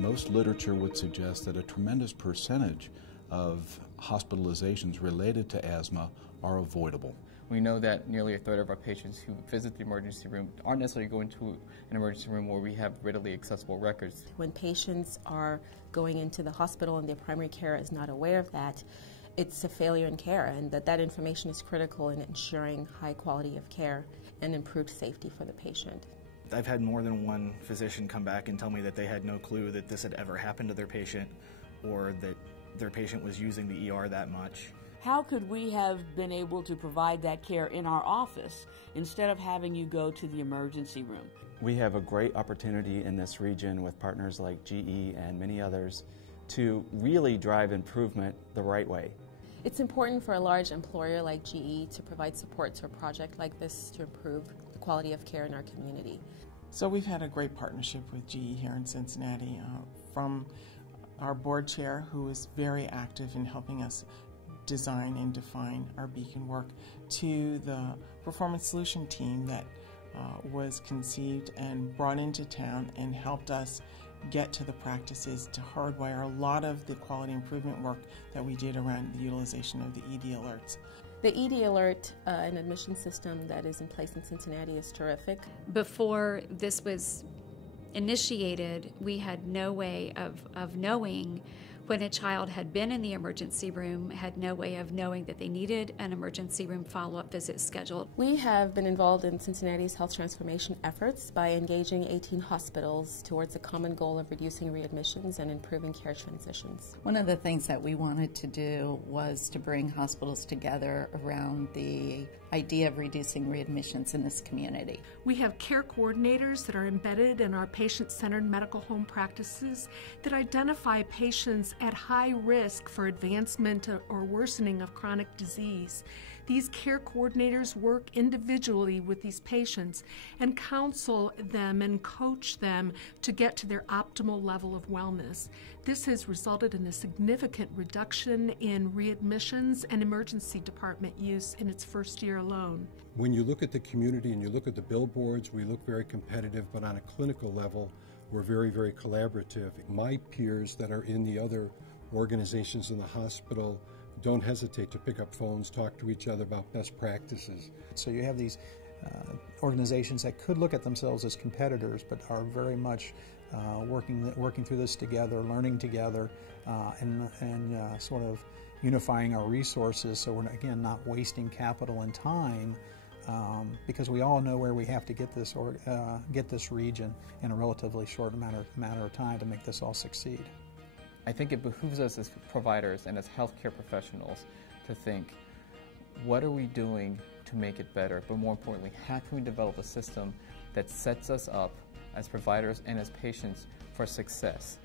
Most literature would suggest that a tremendous percentage of hospitalizations related to asthma are avoidable. We know that nearly a third of our patients who visit the emergency room aren't necessarily going to an emergency room where we have readily accessible records. When patients are going into the hospital and their primary care is not aware of that, it's a failure in care, and that information is critical in ensuring high quality of care and improved safety for the patient. I've had more than one physician come back and tell me that they had no clue that this had ever happened to their patient or that their patient was using the ER that much. How could we have been able to provide that care in our office instead of having you go to the emergency room? We have a great opportunity in this region with partners like GE and many others to really drive improvement the right way. It's important for a large employer like GE to provide support to a project like this to improve the quality of care in our community. So we've had a great partnership with GE here in Cincinnati, from our board chair, who is very active in helping us design and define our beacon work, to the performance solution team that was conceived and brought into town and helped us get to the practices to hardwire a lot of the quality improvement work that we did around the utilization of the ED alerts. The ED alert, an admission system that is in place in Cincinnati, is terrific. Before this was initiated, we had no way of knowing when a child had been in the emergency room, had no way of knowing that they needed an emergency room follow-up visit scheduled. We have been involved in Cincinnati's health transformation efforts by engaging 18 hospitals towards a common goal of reducing readmissions and improving care transitions. One of the things that we wanted to do was to bring hospitals together around the idea of reducing readmissions in this community. We have care coordinators that are embedded in our patient-centered medical home practices that identify patients at high risk for advancement or worsening of chronic disease. These care coordinators work individually with these patients and counsel them and coach them to get to their optimal level of wellness. This has resulted in a significant reduction in readmissions and emergency department use in its first year alone. When you look at the community and you look at the billboards, we look very competitive, but on a clinical level, we're very, very collaborative. My peers that are in the other organizations in the hospital don't hesitate to pick up phones, talk to each other about best practices. So you have these organizations that could look at themselves as competitors, but are very much working through this together, learning together, and sort of unifying our resources so we're, again, not wasting capital and time, because we all know where we have to get this region in a relatively short matter of time to make this all succeed. I think it behooves us as providers and as healthcare professionals to think, what are we doing to make it better? But more importantly, how can we develop a system that sets us up as providers and as patients for success?